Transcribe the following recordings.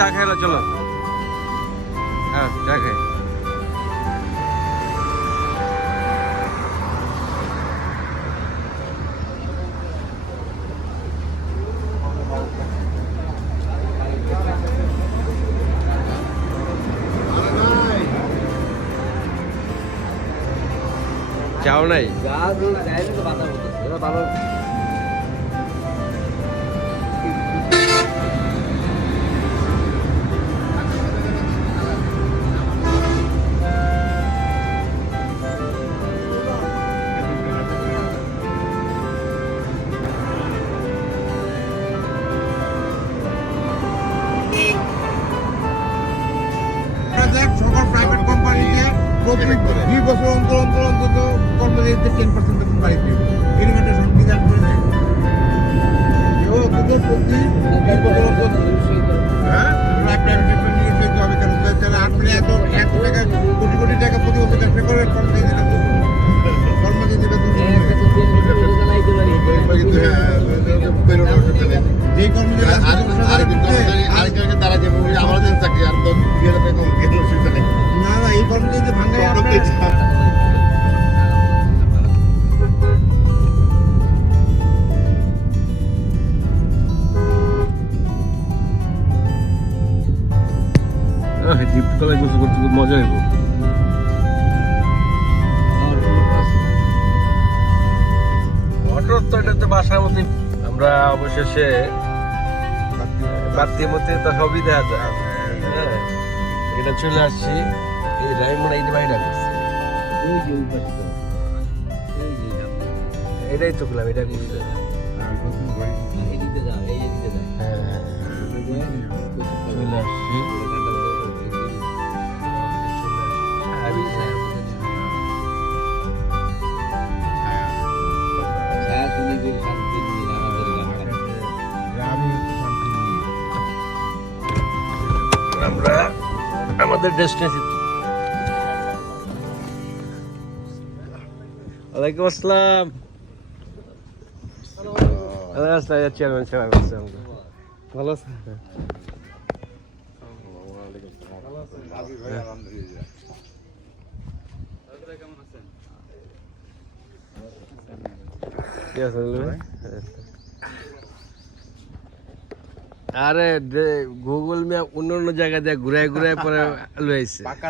সেবগুলোকে চা খাইলো চলো হ্যাঁ চা খাই চাও নাই প্রজেক্ট কর্মচারীদের টেন পার্সেন্ট বেতন বাড়িয়ে দেবে। এলিমেন্টের সংবিধান করে দেয়। এও অন্তত প্রতি হ্যাঁ? প্রাইভেট সেক্টর নিয়ে চলতে হবে কেন? তাহলে আপনি এত এত টাকা কোটি কোটি টাকা প্রতি বছর ব্যবসা করে কর্মচারীদের কর্মচারীদের বেতন। যেই কর্মচারী কর্মচারী- আরেকজনকে তারা যে বলবে, চাকরি, আর নেই। না না এই কর্মচারীদের ভাঙায় প্রবলেম নেই। ডিপ গোসল করতে খুব মজা হইব। তো বাসার মধ্যে আমরা অবশেষে বাড়তির মধ্যে তো সবই দেখা যায়। হ্যাঁ। এটা চলে আসছি। এই রাইমন এটাই তো করলাম এটা আমাদের ডেস্টিনেশন ওয়ালাইকুম আসসালাম ওয়ালাইকুম আসসালাম চেয়ারম্যান সাহেব আসছে আমাকে ভালো আছেন কি আছে বলুন ভাই? আরে গুগল ম্যাপ অন্য অন্য জায়গা দিয়ে ঘুরায় ঘুরায় পরে লইছে পাকা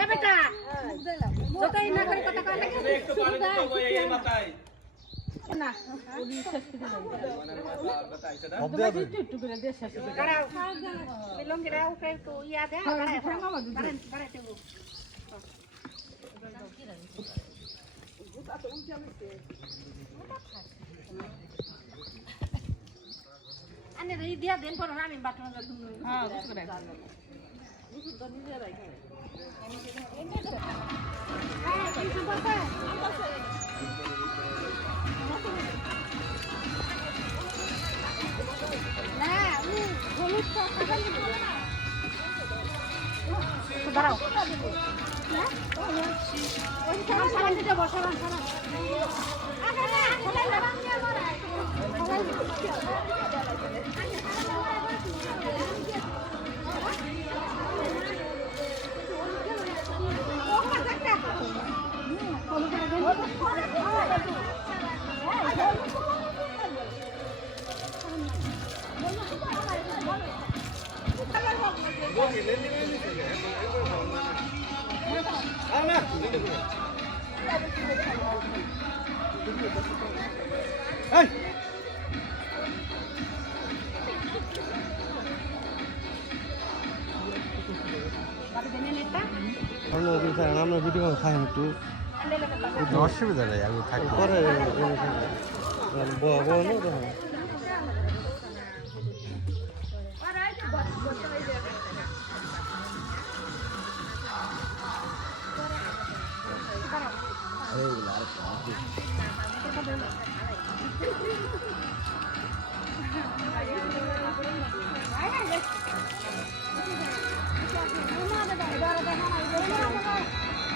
বেটা যতই না করে কথা কয় লাগে দিয়া দেন পর আমি বাটন তুমি হ্যাঁ বুঝতে পারি না হলুদ দাঁড়াও সারান দিতে বস সারান সারান আমরা একটু অসুবিধা নেই আমি থাকি পরে বড়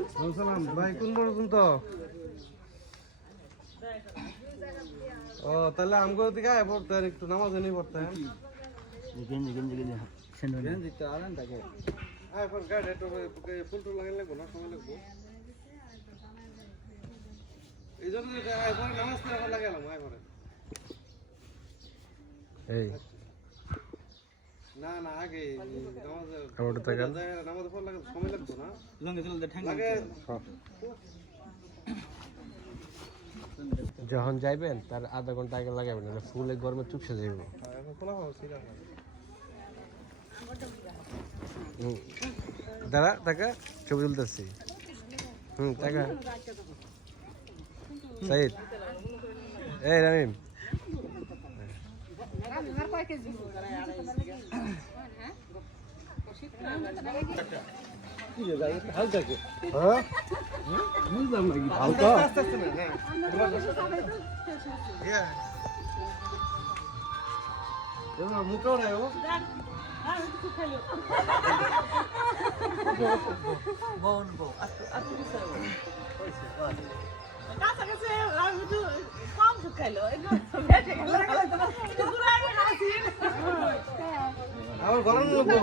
আমাদের ভাই কোন বড় তো ও তাহলে আমগো দিকে আয় পড়তে আর একটু নামাজ নেই পড়তে আয় পর গাড়ি একটু ফুল টুল লাগাই লাগবো না? সময় লাগবো? এই জন্য তো আয় পরে নামাজ পড়ে আবার লাগালাম আয় পরে। এই। না না আগে নামাজ ওটা তাকান। নামাজ পড়ে লাগাতে সময় লাগতো না। লাগে। যখন যাইবেন তার আধা ঘণ্টা আগে লাগাবেন না ফুলে গরমে চুপসে যাইব। দাঁড়া টাকা ছবি তুলতেছি। হুম টাকা সাইদ। এই রামিম। হ্যাঁ? বুঝলাম না কি হালকা মুখেও নাই ও আবার গরম ছাদের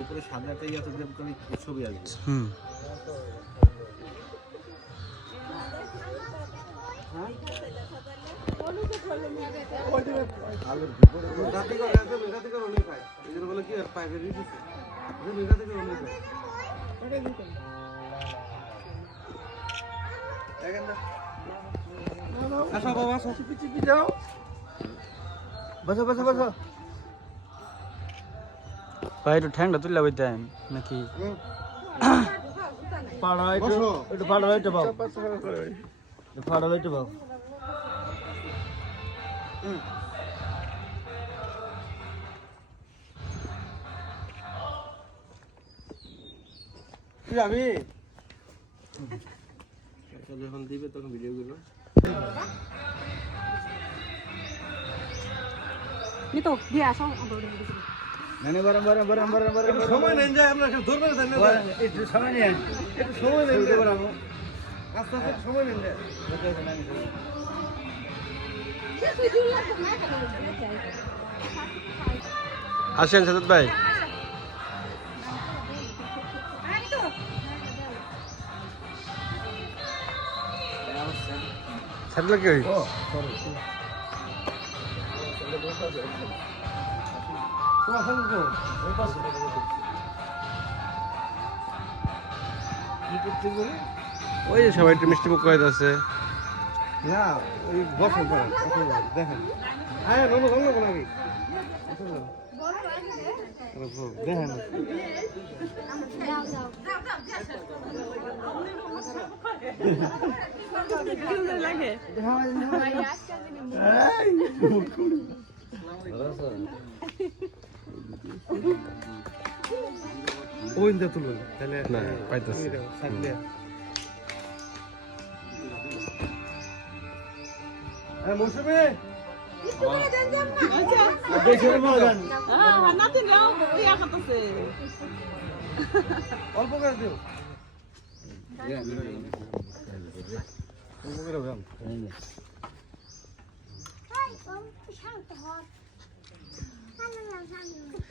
উপরে সাদা একটা ইয়াতে দেব আমি ছবি আসবে। হুম। আসো বাবা আসো। যাও। বসো বসো বসো। ভাই একটু ঠ্যাংটা তুললে নাকি? পাও পাড়া একটু পাও যাবি যখন দিবে তখন ভিডিওগুলো Nito, dia asal সময় নেন যায় আপনার ধরবে না জানেন বরং একটু সময় নিয়ে একটু সময় নেন আস্তে আস্তে সময় নেন যায় আসেন সাজাদ ভাই। সাজাদ কি হই ওই যে সবাই একটু মিষ্টি মুখ করে আছে না ওই বসে দেখেন। হ্যাঁ কোন আগে দেখেন। ওই ইন্দা তুলুন তাহলে না পাইতাছি। হ্যাঁ মৌসুমী! অল্প করে দিও। অল্প করে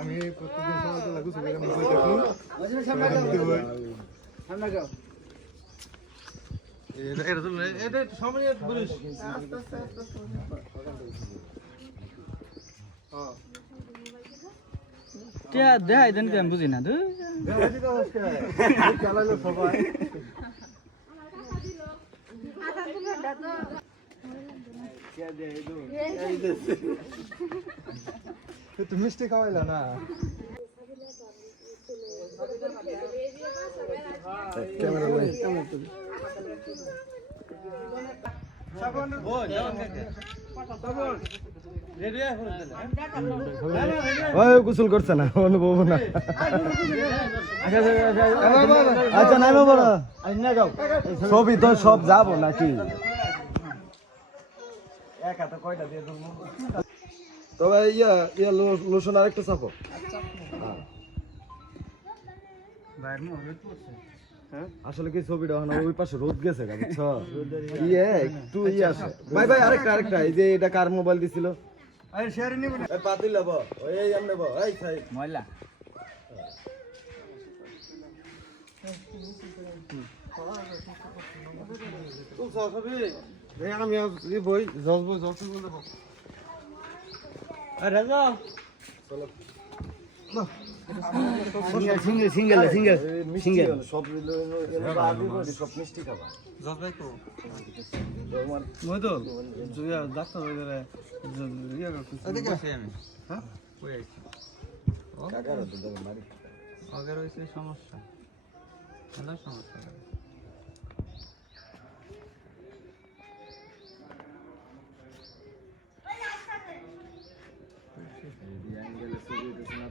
আমি প্রত্যেকদিন সকালবেলা গোসল করে মুখে দেখাই দেন কি আমি বুঝি না তুই সবাই। তুই মিষ্টি খাওয়াইলা না গোসল করছে না অনুভব না আচ্ছা নাই বড় সবই তো সব যাব নাকি তবে ইয়া ইয়া লোশন আরেকটা চাপো। আসলে কি ছবিটা হয় না? ওই পাশে রোদ গেছে গা বুঝছ? ইয়ে। একটু ইয়ে ভাই ভাই আরেকটা আরেকটা এই যে এটা কার মোবাইল দিছিল? পাতিল লব এই আমনে বো এই সাই ময়লা। তুই সবই দেখ আমি বই বই জজ বই দেব। আরে যাও সিঙ্গেল সিঙ্গেল সিঙ্গেল সিঙ্গেল সব সব মিষ্টি খাবা জজ ভাই কো মইদুল জুয়া ডাক্তার হয়ে গেলে ইয়া করতে আমি। হ্যাঁ? কই আইছি। কাকার তো দেবে মারি সমস্যা। কেন সমস্যা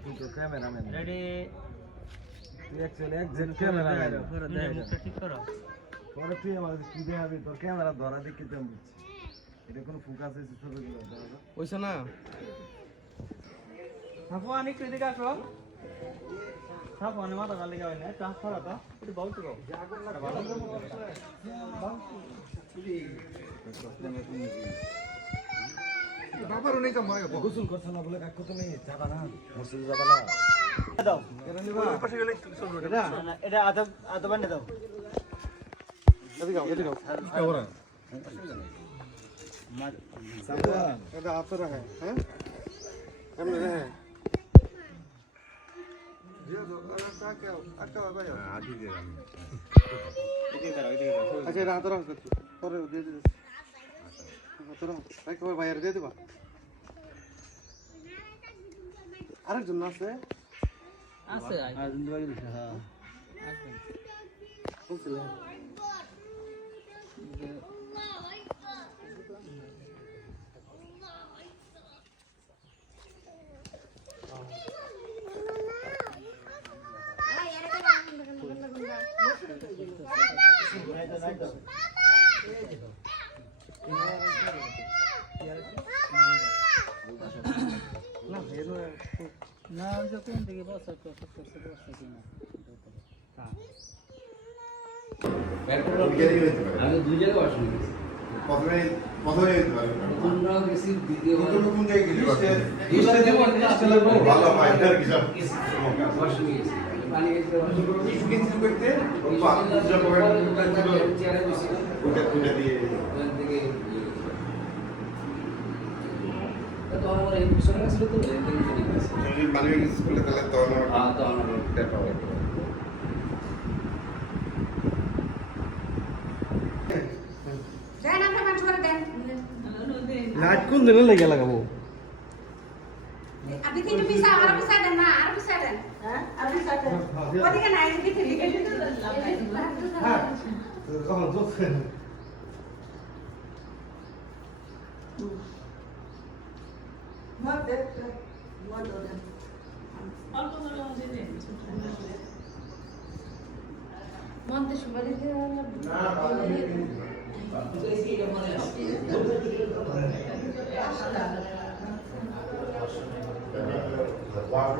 তুই তো ক্যামেরাম্যান রেডি একজন ক্যামেরাম্যান মুখটা ঠিক করো পরে তুই আমার কি দেখাবি তোর ক্যামেরা ধরা দেখে তো বুঝছি এটা কোনো ফোকাস আছে ছবিগুলো ওইছে না আপু অনেক এদিকে আসো আপু অনেক মাথা গালি গাওয়াই না চাষ করা তো একটু বলতে গো বাবারও নেই তো মরে গোসল করছে না বলে কাকু তুমি? যাবা না মসজিদে যাবা না। দাও। এটা? না, না, এটা আধা আধা বান্ডে দাও। এদিকে আও, এদিকে আও। এটা হাতে রাখে হ্যাঁ? এমনি রাখে? এদিকে দাও এদিকে দাও আচ্ছা এটা হাতে রাখো। পরে দিয়ে রাখো একবার বাইরে দিয়ে দিবা আরেকজন না আছে আরেকজন দিছে হ্যাঁ না এনো না ওই যে কোন দিকে বসে করছে করছে বসে কিনা আমি দুই জায়গায় ওয়াশরুম গেছি প্রথমে প্রথমে যেতে পারবে তোমরাও গেছি দ্বিতীয় কোন কোন জায়গায় গেলি ইস্টে যেমন ইস্টে লাগবে ভালো হয় এটা কি সব ওয়াশরুম গেছি। পানি গেছে। কিছু কিছু করতে ওটা ওটা দিয়ে ওখান থেকে তো আমার এই সময় ছিল তো এখান থেকে যদি তাহলে হ্যাঁ লাইট কোন দিনে লেগে লাগাবো আপনি তিনটে পিসা আমার পিসা দেন না আর পিসা দেন হ্যাঁ আর পিসা দেন ওদিকে নাই এদিকে লিখে দিতে হ্যাঁ কখন চলছে মন্তে সুবারি ওয়াশরুমে পাইলে বলে বৈশাখ মাস বৈশাখ কত করে না হাসপাতালে নেব আজকে অর্ধেক বেড়ে আছে আপনি রাস্তা বলা না থাকো রাস্তা আস্তে যাক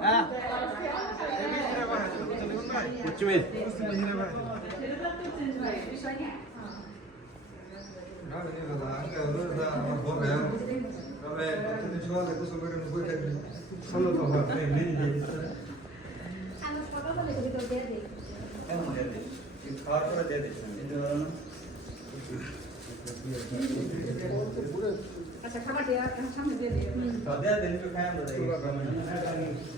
আসেন হ্যাঁ উচ্চমিত সামনে তো হয় আচ্ছা খাবার দিয়ে সামনে দিয়ে দিয়ে খাবার বেশি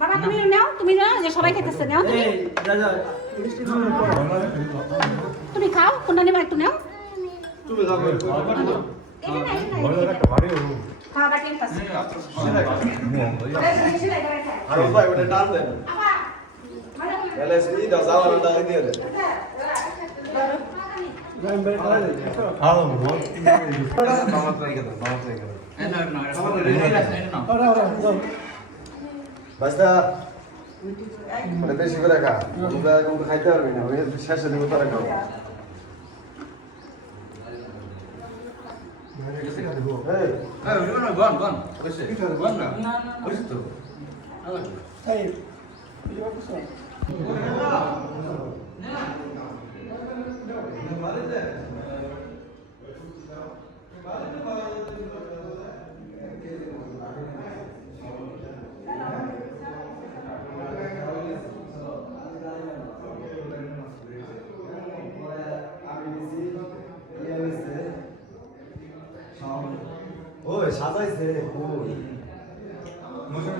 বাবা তুমি নাও তুমি নাও যে সবাই খেতেছে নাও তুমি। তুমি খাও কোনটা নেবা একটু নাও। তুমি না খাওয়া দেন আবার মানে বেশি করে খা। তোমরা এখন তো খাইতে পারবি না শেষে দিব তারা খাব এই ওই সাজাইছে ওই আমার ব্যবহারটা দিয়েছিল হ্যাঁ খারাপ হয়েছে না, ভালো হয়েছে।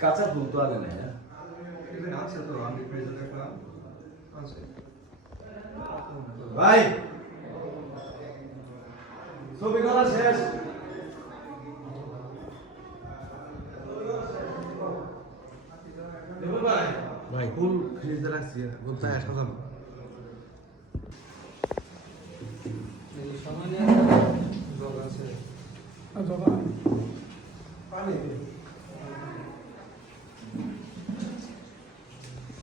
কাঁচা ফুল তো আনে না হ্যাঁ? আছে তো আমি দেখলাম। আছে। ভাই! ছবি করা শেষ। ভাই। ভাই ফুল ফ্রিজে রাখছি? কোথায় সাজানো। সময় নিয়ে জল আছে পানি